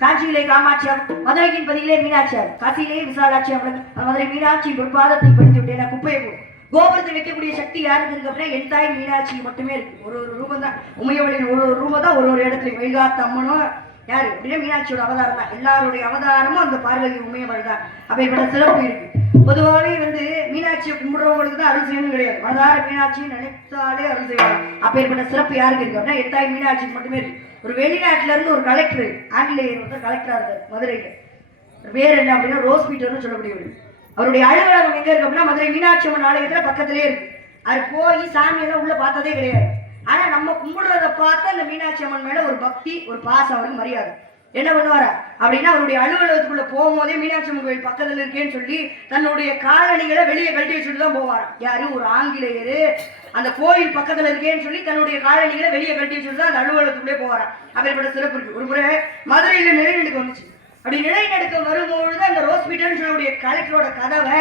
காஞ்சியிலே காமாட்சியம், மதுரையின் பதியிலே மீனாட்சியார், காசியிலே விசாலாட்சி அவர்கள் மதுரை மீனாட்சி பொற்பாதத்தை படித்து விட்டேன். குப்பையை கோபுரத்தை வைக்கக்கூடிய சக்தி யாருக்கு இருக்கு அப்படின்னா என் தாய் மீனாட்சி மட்டுமே இருக்கு. ஒரு ரூபம் தான் உமையவளின் ஒரு ரூபம் தான் ஒரு இடத்துல வைகாத்த அம்மனும் யாரு அப்படின்னா மீனாட்சியோட அவதாரம் தான். எல்லாருடைய அவதாரமும் அந்த பார்வதி உமையவள் தான். அப்பேற்பட்ட சிறப்பு இருக்கு. பொதுவாகவே மீனாட்சியை கும்பிடுறவங்களுக்கு தான் அருள் செய்யணும் கிடையாது. மனதார மீனாட்சியை நினைத்தாலே அருள் செய்வாங்க. அப்பேற்பட்ட சிறப்பு யாருக்கு இருக்கு அப்படின்னா என் தாய் மீனாட்சிக்கு மட்டுமே இருக்கு. ஒரு வெளிநாட்டுல இருந்து ஒரு கலெக்டர், ஆங்கிலேயர் வந்து கலெக்டரா இருந்தார் மதுரைக்கு. பேர் என்ன அப்படின்னா ரோஸ் பீட்டர்னு சொல்லக்கூடியவர். அவருடைய அலுவலகம் எங்க இருக்கு அப்படின்னா மதுரை மீனாட்சி அம்மன் ஆலயத்துல பக்கத்திலே இருக்கு. அது போய் சாமியெல்லாம் உள்ள பார்த்ததே கிடையாது. ஆனா நம்ம கும்பிடுறத பார்த்து அந்த மீனாட்சி அம்மன் மேல ஒரு பக்தி, ஒரு பாசம், அவருக்கு மரியாதை. என்ன பண்ணுவாரா அப்படின்னா அவருடைய அலுவலகத்துக்குள்ள போகும்போதே மீனாட்சி அம்மன் கோயில் பக்கத்துல இருக்கேன்னு சொல்லி தன்னுடைய காலணிகளை வெளியே கழட்டி வச்சுட்டு தான் போவாராம். யாரு? ஒரு ஆங்கிலேயரு. அந்த கோயில் பக்கத்துல இருக்கேன்னு சொல்லி தன்னுடைய காலணிகளை வெளியே கழட்டி வச்சுட்டு தான் அந்த அலுவலகத்துக்குள்ளே போவாராம். அப்படிப்பட்ட சிறப்பு இருக்கு. ஒரு முறை மதுரையில நிலைநடுக்கம் வந்துச்சு. அப்படி நிலைநடுக்கம் வரும்பொழுது அந்த ரோஸ் பீட்டர்னு சொல்லக்கூடிய கலெக்டரோட கதவை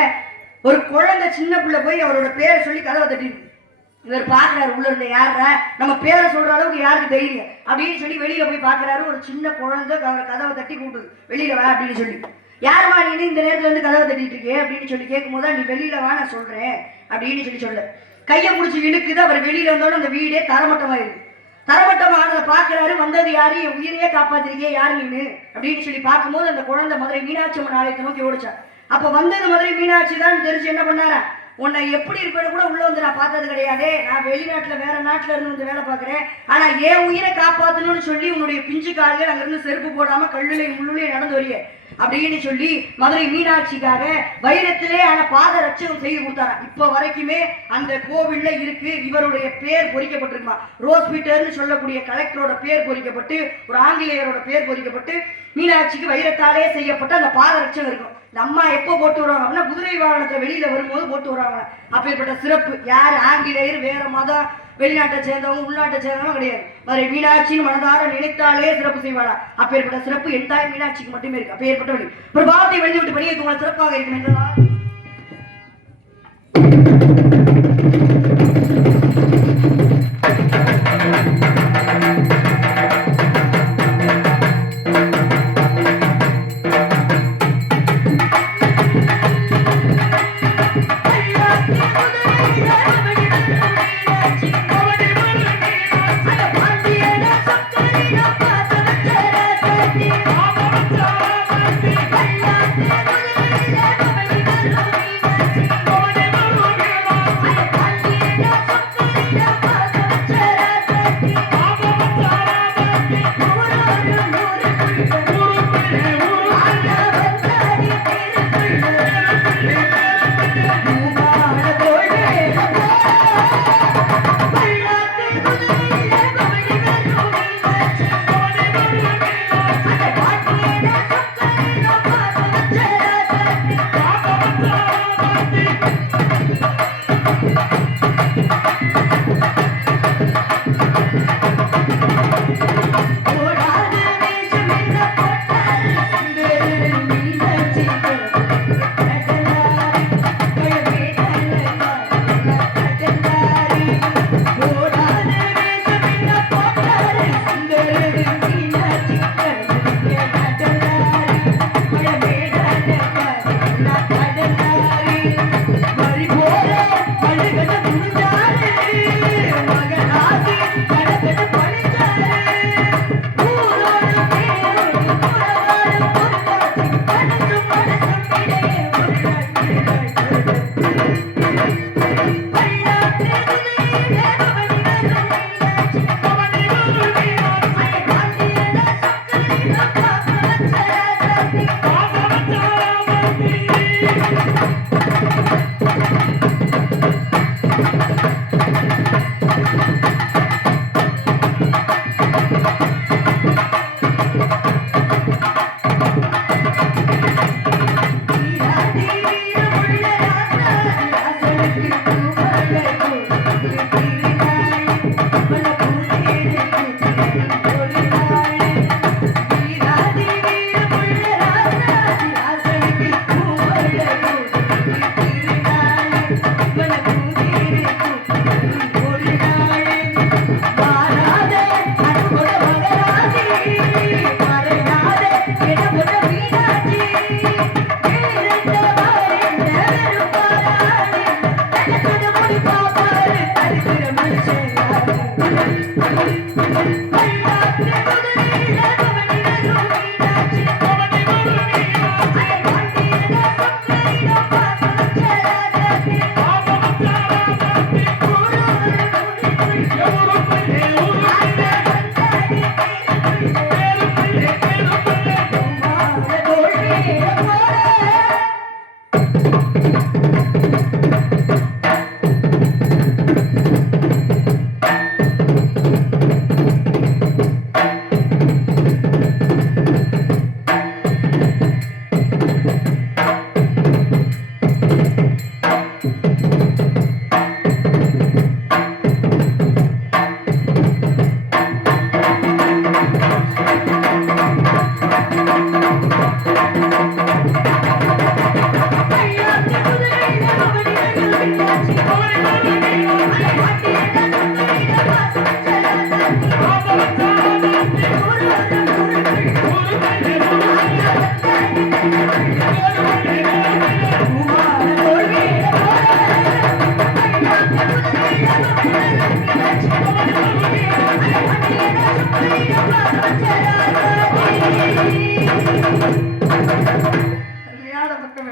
ஒரு குழந்தை சின்ன பிள்ளை போய் அவரோட பேரை சொல்லி கதவை தட்டிருக்கு. இவர் பாக்குறாரு உள்ள இருந்த யார நம்ம பேரை சொல்ற அளவுக்கு யாருக்கு தைரியம் அப்படின்னு சொல்லி வெளியில போய் பாக்குறாரு. ஒரு சின்ன குழந்தை கதவை தட்டி கூப்பிடுது, வெளியில வா அப்படின்னு சொல்லி. யாருமா நீ இந்த நேரத்துல இருந்து கதவை தட்டிட்டு இருக்கே அப்படின்னு சொல்லி கேட்கும் போது நீ வெளியில வா நான் சொல்றேன் அப்படின்னு சொல்லி சொல்ல கையை முடிச்சு இழுக்குது. அவர் வெளியில வந்தோட அந்த வீடே தரமட்டமாயிருக்கு. தரமட்டமானதை பாக்குறாரு. வந்தது யாரு? என் உயிரையே காப்பாத்திருக்கே யாரு நீனு அப்படின்னு சொல்லி பார்க்கும்போது அந்த குழந்தை மதுரை மீனாட்சி அம்மன் ஆலயத்தை நோக்கி ஓடிச்சா. அப்ப வந்தது மதுரை மீனாட்சி தான் தெரிஞ்சு என்ன பண்ணாரா, உன்னை எப்படி இருப்பேன்னு கூட உள்ள வந்து நான் பார்த்தது கிடையாது. நான் வெளிநாட்டுல வேற நாட்டுல இருந்து வந்து வேலை பார்க்குறேன். ஆனா என் உயிரை காப்பாற்றணும்னு சொல்லி உன்னுடைய பிஞ்சு கால்கள் அங்கிருந்து செருப்பு போடாம கல்லுலையும் முள்ளுலையும் நடந்து வரிய அப்படின்னு சொல்லி மதுரை மீனாட்சிக்காக வைரத்திலே ஆன பாத ரட்சகம் செய்து கொடுத்தாரா. இப்ப வரைக்குமே அந்த கோவில்ல இருக்கு. இவருடைய பேர் பொறிக்கப்பட்டிருக்குமா. ரோஸ் பீட்டர்னு சொல்லக்கூடிய கலெக்டரோட பேர் பொறிக்கப்பட்டு ஒரு ஆங்கிலேயரோட பேர் பொறிக்கப்பட்டு மீனாட்சிக்கு வைரத்தாலே செய்யப்பட்ட அந்த பாத ரட்சகம் இருக்கும். அம்மா எப்போ போட்டு வருவாங்க அப்படின்னா குதிரை வாகனத்துல வெளியில வரும்போது போட்டு வருவாங்க. அப்பேற்பட்ட சிறப்பு. யார்? ஆங்கிலேயர், வேற மதம், வெளிநாட்டை சேர்ந்தவங்க, உள்நாட்டை சேர்ந்தவங்க கிடையாது. மதுரை மீனாட்சின்னு மனதார நினைத்தாலே சிறப்பு செய்வாரா. அப்பேற்பட்ட சிறப்பு என் தாய் மீனாட்சிக்கு மட்டுமே இருக்கு. அப்பேற்பட்ட வழி ஒரு பாவத்தை வெளியே விட்டு பணியை உங்களை சிறப்பாக இருக்கும் என்றால்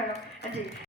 மேடம் நன்றி